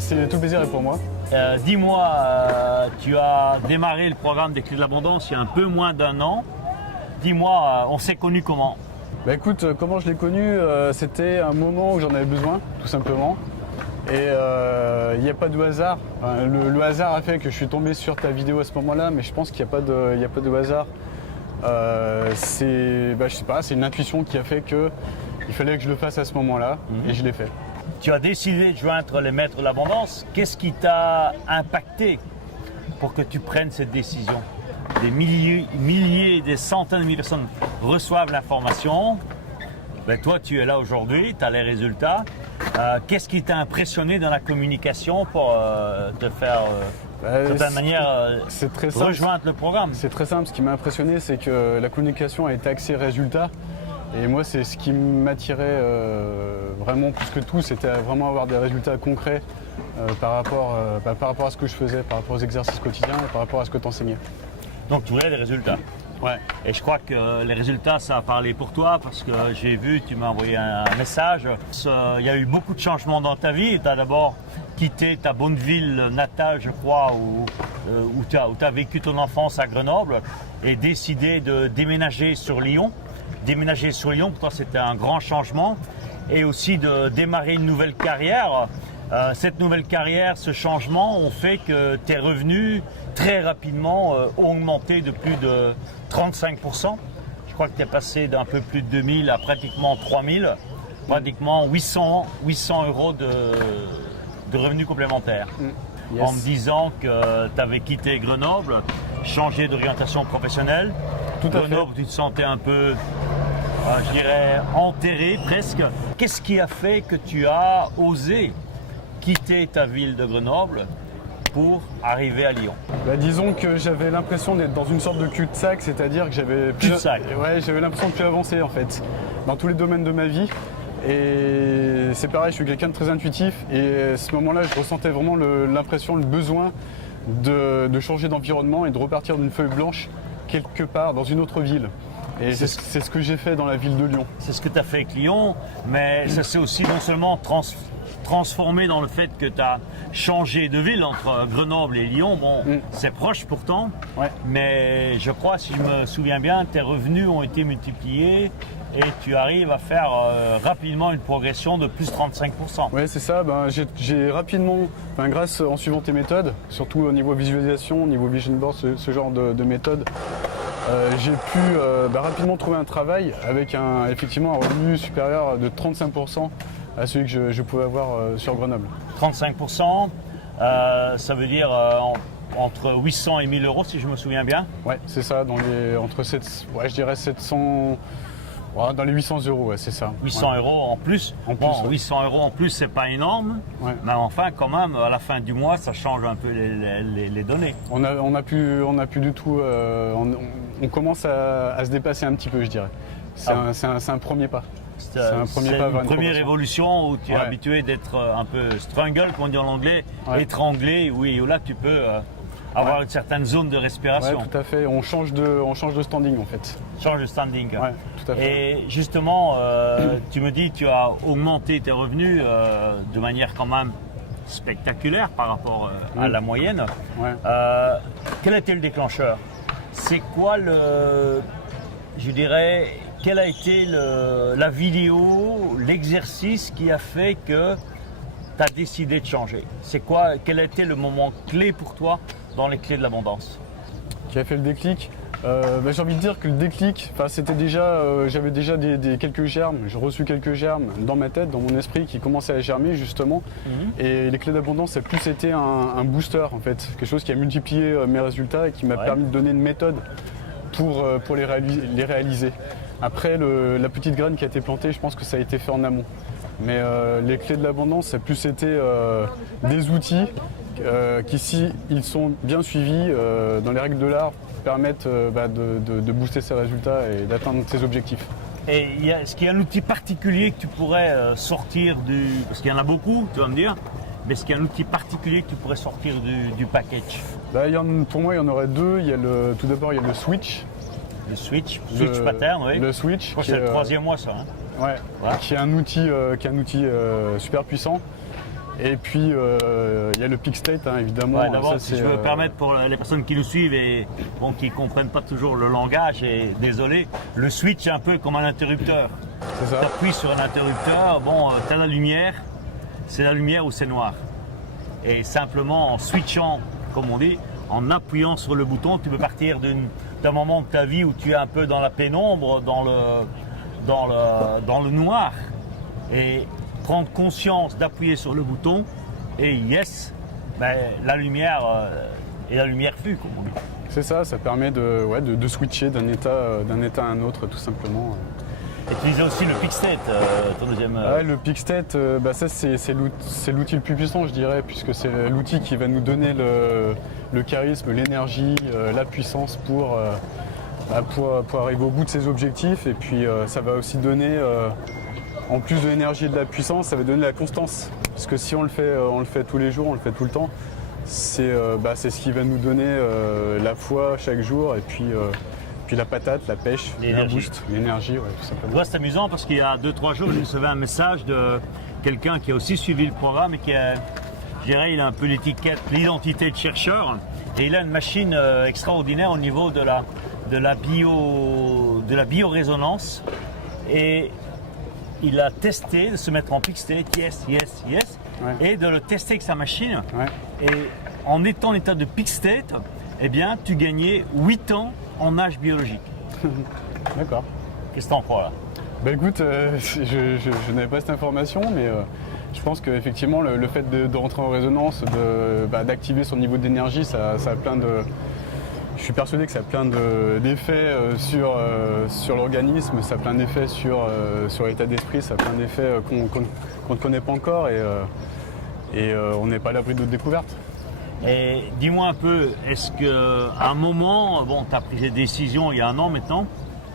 C'est tout le plaisir est pour moi. Dis-moi, tu as démarré le programme des Clés de l'Abondance il y a un peu moins d'1 an. Dis-moi, on s'est connus comment? Écoute, comment je l'ai connu, c'était un moment où j'en avais besoin, tout simplement. Et il n'y a pas de hasard. Enfin, le hasard a fait que je suis tombé sur ta vidéo à ce moment-là, mais je pense qu'il n'y a pas de hasard. Je sais pas, c'est une intuition qui a fait qu'il fallait que je le fasse à ce moment-là, et je l'ai fait. Tu as décidé de joindre les Maîtres de l'Abondance. Qu'est-ce qui t'a impacté pour que tu prennes cette décision? Des milliers, des centaines de milliers de personnes reçoivent l'information. Toi, tu es là aujourd'hui, tu as les résultats. Qu'est-ce qui t'a impressionné dans la communication pour te faire, de certaine manière, rejoindre le programme? C'est très simple. Ce qui m'a impressionné, c'est que la communication a été axée résultat. Et moi, c'est ce qui m'attirait vraiment plus que tout, c'était vraiment avoir des résultats concrets par rapport à ce que je faisais, par rapport aux exercices quotidiens et par rapport à ce que tu enseignais. Donc tu voulais des résultats. Ouais. Et je crois que les résultats, ça a parlé pour toi parce que j'ai vu, tu m'as envoyé un message. Il y a eu beaucoup de changements dans ta vie. Tu as d'abord quitté ta bonne ville natale, je crois, où tu as vécu ton enfance à Grenoble et décidé de déménager sur Lyon. Déménager sur Lyon, pour toi, c'était un grand changement. Et aussi de démarrer une nouvelle carrière. Cette nouvelle carrière, ce changement ont fait que tes revenus très rapidement ont augmenté de plus de 35%. Je crois que tu es passé d'un peu plus de 2000 à pratiquement 3000, pratiquement 800 euros de revenus complémentaires. Yes. En me disant que tu avais quitté Grenoble, changé d'orientation professionnelle. Tout à Grenoble, tu te sentais un peu, je dirais, enterré presque. Qu'est-ce qui a fait que tu as osé quitter ta ville de Grenoble pour arriver à Lyon? Disons que j'avais l'impression d'être dans une sorte de cul-de-sac, c'est-à-dire que j'avais j'avais l'impression de plus avancer en fait, dans tous les domaines de ma vie. Et c'est pareil, je suis quelqu'un de très intuitif et à ce moment-là, je ressentais vraiment l'impression, le besoin de changer d'environnement et de repartir d'une feuille blanche quelque part dans une autre ville. Et c'est ce que j'ai fait dans la ville de Lyon. C'est ce que tu as fait avec Lyon, mais ça s'est aussi non seulement transformé dans le fait que tu as changé de ville entre Grenoble et Lyon. Bon, c'est proche pourtant, mais je crois, si je me souviens bien, tes revenus ont été multipliés et tu arrives à faire rapidement une progression de plus 35%. Oui, c'est ça. J'ai rapidement, grâce en suivant tes méthodes, surtout au niveau visualisation, au niveau vision board, ce genre de méthodes, j'ai pu rapidement trouver un travail avec effectivement un revenu supérieur de 35% à celui que je pouvais avoir sur Grenoble. 35%, ça veut dire entre 800 et 1000 euros, si je me souviens bien. Oui, c'est ça, je dirais 700, dans les 800 euros, c'est ça. 800 euros en plus. Bon, 800 euros en plus, c'est pas énorme, mais enfin, quand même, à la fin du mois, ça change un peu les données. On a pu du tout, on commence à se dépasser un petit peu, je dirais. C'est un premier pas. C'est une première évolution où tu es habitué d'être un peu strangle, comme on dit en anglais, étranglé, où là tu peux avoir une certaine zone de respiration. Oui, tout à fait. On change de standing en fait. Change de standing. Ouais, tout à fait. Et justement, tu me dis que tu as augmenté tes revenus de manière quand même spectaculaire par rapport à la moyenne. Ouais. Quel était le déclencheur? C'est quoi quelle a été la vidéo, l'exercice qui a fait que tu as décidé de changer? Quel a été le moment clé pour toi dans les Clés de l'Abondance? Qui a fait le déclic? J'ai envie de dire que le déclic, c'était déjà, j'avais déjà quelques germes, j'ai reçu quelques germes dans ma tête, dans mon esprit qui commençaient à germer justement. Et les Clés d'Abondance, ça a plus été un booster en fait, quelque chose qui a multiplié mes résultats et qui m'a permis de donner une méthode pour les réaliser. Après, la petite graine qui a été plantée, je pense que ça a été fait en amont. Mais les Clés de l'Abondance, ça a plus été des outils qui, si ils sont bien suivis dans les règles de l'art, permettent de booster ses résultats et d'atteindre ses objectifs. Et est-ce qu'il y a un outil particulier que tu pourrais sortir parce qu'il y en a beaucoup, tu vas me dire, mais est-ce qu'il y a un outil particulier que tu pourrais sortir du package? Pour moi, il y en aurait deux. Tout d'abord, il y a le switch. Le switch pattern, oui. Le switch. Je crois que c'est le troisième mois, ça. Qui est un outil super puissant. Et puis il y a le peak state, hein, évidemment. Ouais, d'abord, Ça, si je veux me permettre pour les personnes qui nous suivent et bon, qui ne comprennent pas toujours le langage, et désolé, le switch est un peu comme un interrupteur. c'est Tu ça. appuies sur un interrupteur, bon, tu as la lumière, c'est la lumière ou c'est noir. Et simplement en switchant, comme on dit, en appuyant sur le bouton, tu peux partir d'un moment de ta vie où tu es un peu dans la pénombre, dans le noir, et prendre conscience d'appuyer sur le bouton, et yes, ben, la lumière et la lumière fut, comme on dit. C'est ça, ça permet de switcher d'un état à un autre, tout simplement. Et tu disais aussi le peak state, ton deuxième. Ouais, le peak state, ça c'est l'outil le plus puissant, je dirais, puisque c'est l'outil qui va nous donner le charisme, l'énergie, la puissance pour arriver au bout de ses objectifs. Et puis ça va aussi donner, en plus de l'énergie et de la puissance, ça va donner la constance. Parce que si on le fait tous les jours, on le fait tout le temps, c'est ce qui va nous donner la foi chaque jour. Et puis la patate, la pêche, la boost, l'énergie, ouais, tout simplement. Ouais, c'est amusant parce qu'il y a 2-3 jours, j'ai reçu un message de quelqu'un qui a aussi suivi le programme et qui a, je dirais, il a un peu l'étiquette, l'identité de chercheur. Et il a une machine extraordinaire au niveau de la biorésonance. Et il a testé de se mettre en peak state, yes, yes, yes, Ouais. et de le tester avec sa machine. Ouais. Et en étant en état de peak state, eh bien, tu gagnais 8 ans en âge biologique. D'accord. Qu'est-ce que t'en crois là? Bah écoute, je n'avais pas cette information, mais je pense qu'effectivement le fait de rentrer en résonance, d'activer son niveau d'énergie, ça a plein de. Je suis persuadé que ça a plein d'effets sur l'organisme, ça a plein d'effets sur l'état d'esprit, ça a plein d'effets qu'on ne connaît pas encore et on n'est pas à l'abri d'autres découvertes. Et dis-moi un peu, est-ce qu'à un moment, bon, tu as pris cette décision il y a 1 an maintenant,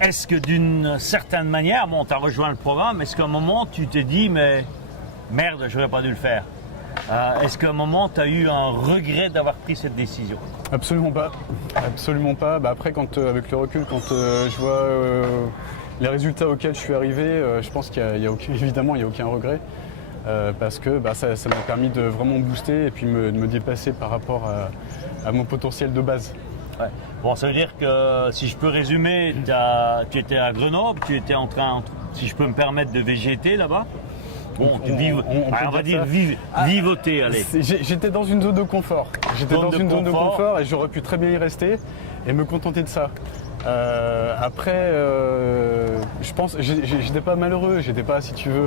est-ce que d'une certaine manière, bon, tu as rejoint le programme, est-ce qu'à un moment tu t'es dit, mais merde, je n'aurais pas dû le faire? Est-ce qu'à un moment tu as eu un regret d'avoir pris cette décision? Absolument pas. Absolument pas. Après, avec le recul, quand je vois les résultats auxquels je suis arrivé, je pense évidemment, il n'y a aucun regret. Parce que ça m'a permis de vraiment booster et puis de me dépasser par rapport à mon potentiel de base. Ouais. Bon, ça veut dire que si je peux résumer, tu étais à Grenoble, tu étais en train, si je peux me permettre, de végéter là-bas. Bon, on va dire vivoter, allez. J'étais dans une zone de confort. J'étais dans une zone de confort et j'aurais pu très bien y rester et me contenter de ça. Après, je pense, j'étais pas malheureux, j'étais pas, si tu veux,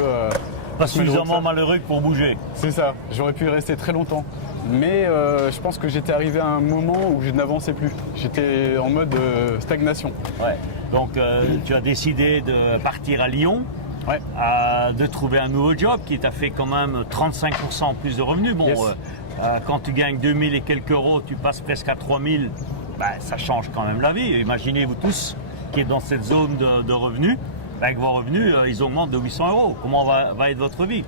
pas suffisamment malheureux pour bouger. C'est ça, j'aurais pu y rester très longtemps. Mais je pense que j'étais arrivé à un moment où je n'avançais plus. J'étais en mode stagnation. Ouais. Donc tu as décidé de partir à Lyon. Ouais. De trouver un nouveau job qui t'a fait quand même 35% en plus de revenus. Bon, Yes. Quand tu gagnes 2000 et quelques euros, tu passes presque à 3000, ça change quand même la vie. Imaginez-vous tous qui êtes dans cette zone de revenus, avec vos revenus, ils augmentent de 800 euros. Comment va être votre vie?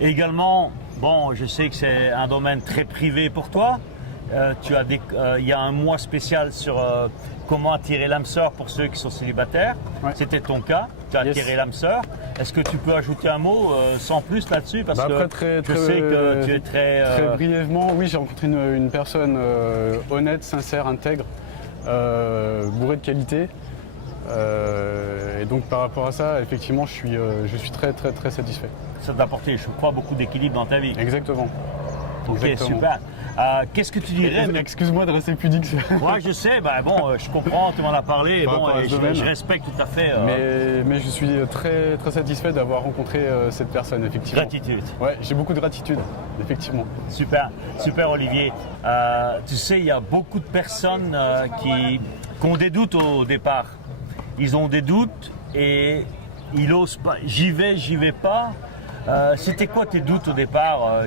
Et également, bon, je sais que c'est un domaine très privé pour toi. Il y a un mois spécial sur comment attirer l'âme sœur pour ceux qui sont célibataires. Ouais. C'était ton cas, tu as attiré l'âme sœur. Est-ce que tu peux ajouter un mot sans plus là-dessus? Parce que je sais que tu es très brièvement, oui, j'ai rencontré une personne honnête, sincère, intègre, bourrée de qualité. Et donc par rapport à ça, effectivement, je suis très très très satisfait. Ça t'a apporté, je crois, beaucoup d'équilibre dans ta vie. Exactement. Ok, Exactement. super. Qu'est-ce que tu dirais? Excuse-moi de rester pudique. Ouais, je sais, je comprends, tu m'en as parlé, Par rapport à ce domaine. je respecte tout à fait. Mais je suis très très satisfait d'avoir rencontré cette personne, effectivement. Gratitude. Ouais, j'ai beaucoup de gratitude, effectivement. Super, super Olivier. Tu sais, il y a beaucoup de personnes qui ont des doutes au départ. Ils ont des doutes et ils n'osent pas. J'y vais pas. C'était quoi tes doutes au départ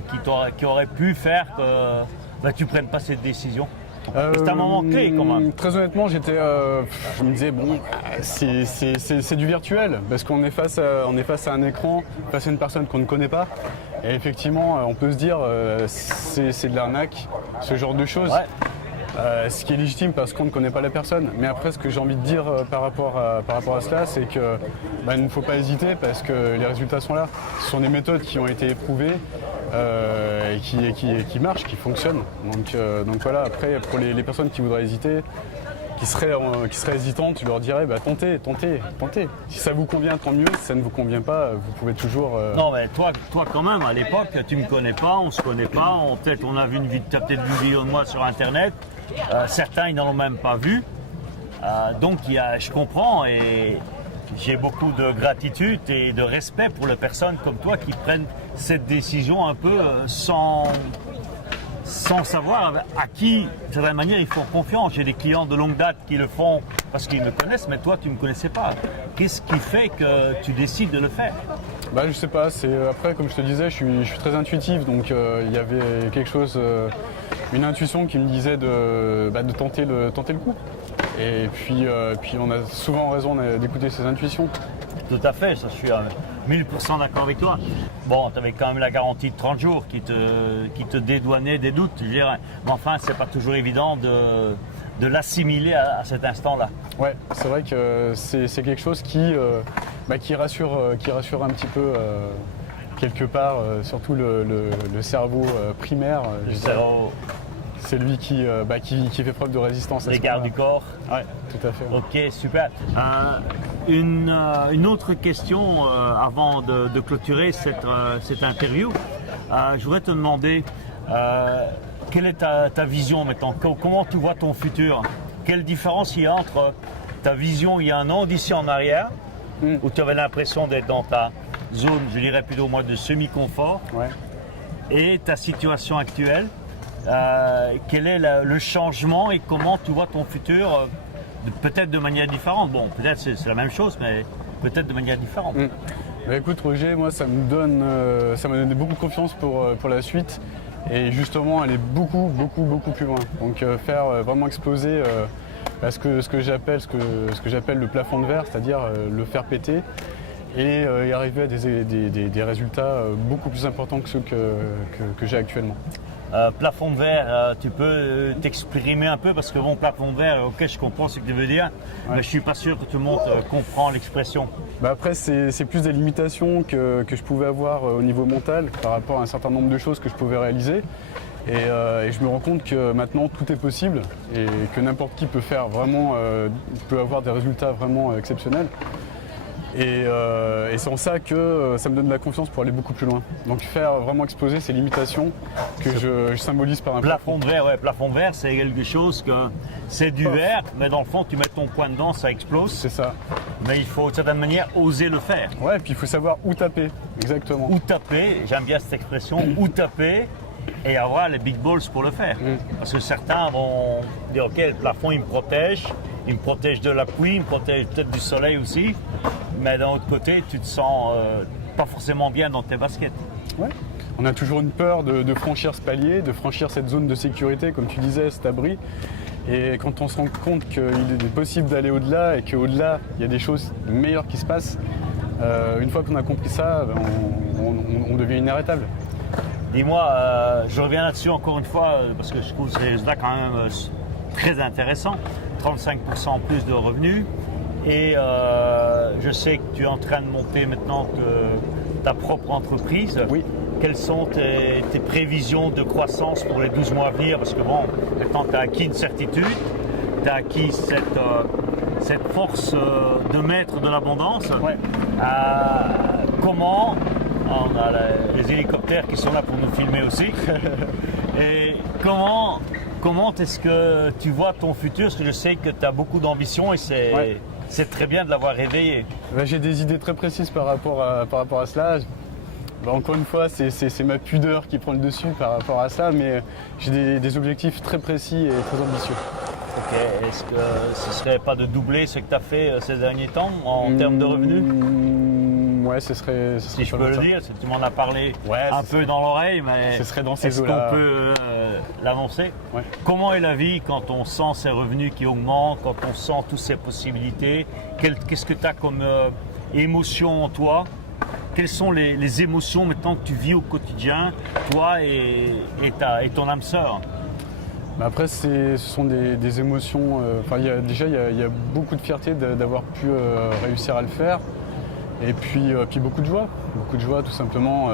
qui auraient pu faire que tu ne prennes pas cette décision? C'est un moment clé quand même. Très honnêtement, je me disais, bon, c'est du virtuel, parce qu'on est face à un écran, face à une personne qu'on ne connaît pas. Et effectivement, on peut se dire, c'est de l'arnaque, ce genre de choses. Ouais. Ce qui est légitime parce qu'on ne connaît pas la personne. Mais après, ce que j'ai envie de dire par rapport à cela, c'est que il ne faut pas hésiter parce que les résultats sont là. Ce sont des méthodes qui ont été éprouvées. qui marche, qui fonctionne. Donc voilà, après pour les personnes qui voudraient hésiter, qui seraient hésitantes, tu leur dirais tentez. Si ça vous convient, tant mieux. Si ça ne vous convient pas, vous pouvez toujours. Non, mais toi quand même, à l'époque, tu me connais pas, on se connaît pas. Peut-être on a vu t'as peut-être vu une vidéo de moi sur Internet. Certains, ils n'en ont même pas vu. Donc je comprends et j'ai beaucoup de gratitude et de respect pour les personnes comme toi qui prennent cette décision un peu sans savoir à qui, de certaine manière, ils font confiance. J'ai des clients de longue date qui le font parce qu'ils me connaissent, mais toi, tu ne me connaissais pas. Qu'est-ce qui fait que tu décides de le faire? Je sais pas, après, comme je te disais, je suis très intuitif, donc il y avait quelque chose, une intuition qui me disait de tenter le coup. Et puis on a souvent raison d'écouter ses intuitions. Tout à fait, ça, je suis à 1000% d'accord avec toi. Bon, tu avais quand même la garantie de 30 jours qui te dédouanait des doutes, je dirais. Mais enfin, c'est pas toujours évident de l'assimiler à cet instant-là. Ouais, c'est vrai que c'est quelque chose qui rassure un petit peu quelque part, surtout le cerveau primaire. Le cerveau. C'est lui qui fait preuve de résistance. Les gardes du corps. Ouais, tout à fait. Ok, super. Une autre question avant de clôturer cette interview. Je voudrais te demander quelle est ta vision maintenant? Comment tu vois ton futur? Quelle différence il y a entre ta vision il y a un an d'ici en arrière, où tu avais l'impression d'être dans ta zone, je dirais plutôt moi, de semi-confort, et ta situation actuelle? Quel est le changement et comment tu vois ton futur, peut-être de manière différente? Bon, peut-être c'est la même chose, mais peut-être de manière différente. Écoute Roger, moi ça m'a donné beaucoup de confiance pour la suite et justement aller beaucoup plus loin. Donc faire vraiment exploser ce que j'appelle le plafond de verre, c'est-à-dire le faire péter et y arriver à des résultats beaucoup plus importants que ceux que j'ai actuellement. Plafond de verre, tu peux t'exprimer un peu parce que bon, plafond de verre, ok, je comprends ce que tu veux dire, mais je suis pas sûr que tout le monde comprend l'expression. Après, c'est plus des limitations que je pouvais avoir au niveau mental par rapport à un certain nombre de choses que je pouvais réaliser. Et je me rends compte que maintenant tout est possible et que n'importe qui peut faire vraiment, peut avoir des résultats vraiment exceptionnels. Et c'est en ça que ça me donne de la confiance pour aller beaucoup plus loin. Donc faire vraiment exploser ces limitations que je symbolise par un plafond de verre. Ouais, plafond de verre, c'est quelque chose que c'est du verre, mais dans le fond, tu mets ton poing dedans, ça explose. C'est ça. Mais il faut de certaine manière oser le faire. Ouais, et puis il faut savoir où taper, exactement. Où taper, j'aime bien cette expression, où taper et avoir les big balls pour le faire. Parce que certains vont dire, ok, le plafond, il me protège de la pluie, il me protège peut-être du soleil aussi. Mais d'un autre côté, tu te sens pas forcément bien dans tes baskets. Ouais. On a toujours une peur de franchir ce palier, de franchir cette zone de sécurité, comme tu disais, cet abri. Et quand on se rend compte qu'il est possible d'aller au-delà et qu'au-delà, il y a des choses meilleures qui se passent, une fois qu'on a compris ça, on devient inarrêtable. Dis-moi, je reviens là-dessus encore une fois, parce que je trouve ces résultats quand même très intéressants. 35% plus de revenus. Et je sais que tu es en train de monter maintenant ta propre entreprise. Oui. Quelles sont tes prévisions de croissance pour les 12 mois à venir? Parce que bon, maintenant tu as acquis une certitude, tu as acquis cette force de maître de l'abondance. Ouais. Comment, on a les hélicoptères qui sont là pour nous filmer aussi, et comment est-ce que tu vois ton futur? Parce que je sais que tu as beaucoup d'ambition et c'est très bien de l'avoir réveillé. J'ai des idées très précises par rapport à cela. Encore une fois, c'est ma pudeur qui prend le dessus par rapport à ça, mais j'ai des objectifs très précis et très ambitieux. Ok, est-ce que ce ne serait pas de doubler ce que tu as fait ces derniers temps en termes de revenus? Ouais, ce serait si je peux le dire, tu m'en as parlé un peu dans l'oreille, mais ce serait dans ces est-ce qu'on peut l'annoncer? Comment est la vie quand on sent ces revenus qui augmentent, quand on sent toutes ces possibilités? Qu'est-ce que tu as comme émotion en toi? Quelles sont les émotions maintenant que tu vis au quotidien, toi et ton âme sœur? Après, ce sont des émotions. Il y a beaucoup de fierté d'avoir pu réussir à le faire. Et puis beaucoup de joie tout simplement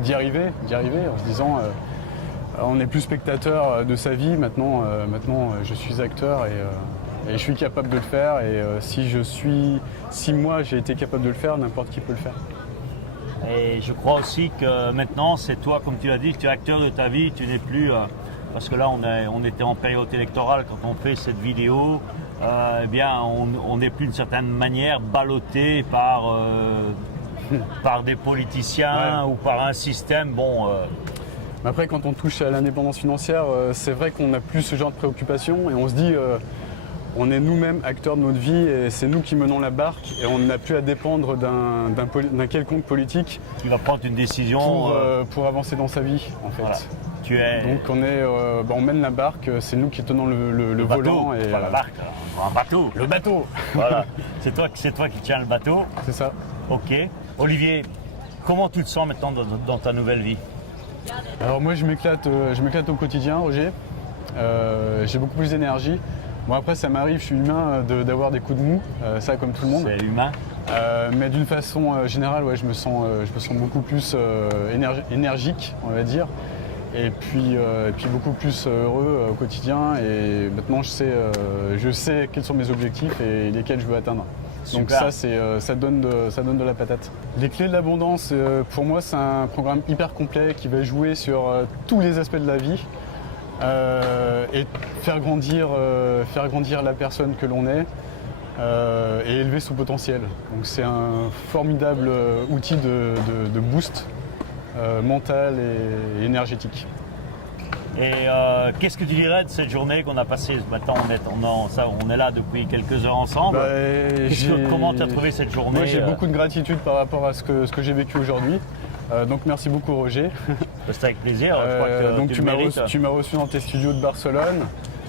d'y arriver en se disant on n'est plus spectateur de sa vie, maintenant je suis acteur et je suis capable de le faire et si moi j'ai été capable de le faire, n'importe qui peut le faire. Et je crois aussi que maintenant, c'est toi, comme tu l'as dit, tu es acteur de ta vie, tu n'es plus... parce que là, on était en période électorale quand on fait cette vidéo. Eh bien, on n'est plus d'une certaine manière ballotté par des politiciens ou par un système. Après, quand on touche à l'indépendance financière, c'est vrai qu'on n'a plus ce genre de préoccupation et on se dit on est nous-mêmes acteurs de notre vie et c'est nous qui menons la barque et on n'a plus à dépendre d'un quelconque politique qui va prendre une décision pour avancer dans sa vie en fait. Voilà. Donc on mène la barque, c'est nous qui tenons le volant. Et, pas la barque, un bateau. Le bateau. Voilà, c'est toi qui tiens le bateau. C'est ça. Ok. Olivier, comment tu te sens maintenant dans ta nouvelle vie? Alors moi je m'éclate au quotidien, Roger. J'ai beaucoup plus d'énergie. Bon après ça m'arrive, je suis humain, d'avoir des coups de mou, ça comme tout le monde. C'est humain. Mais d'une façon générale, je me sens beaucoup plus énergique, on va dire. Et puis beaucoup plus heureux au quotidien. Et maintenant je sais quels sont mes objectifs et lesquels je veux atteindre. Super. Donc ça donne de la patate. Les clés de l'abondance, pour moi, c'est un programme hyper complet qui va jouer sur tous les aspects de la vie et faire grandir la personne que l'on est et élever son potentiel. Donc c'est un formidable outil de boost mental et énergétique. Et qu'est-ce que tu dirais de cette journée qu'on a passée? Maintenant, on est là depuis quelques heures ensemble. Comment tu as trouvé cette journée? Moi, j'ai beaucoup de gratitude par rapport à ce que j'ai vécu aujourd'hui. Donc, merci beaucoup, Roger. C'était avec plaisir. Je crois que donc, tu m'as reçu dans tes studios de Barcelone.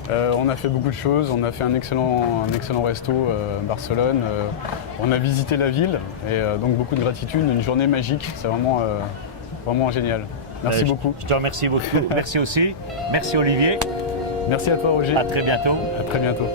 On a fait beaucoup de choses. On a fait un excellent resto à Barcelone. On a visité la ville. Et donc, beaucoup de gratitude. Une journée magique. C'est vraiment génial. Merci beaucoup. Je te remercie beaucoup. Merci aussi. Merci Olivier. Merci à toi Roger. À très bientôt. À très bientôt.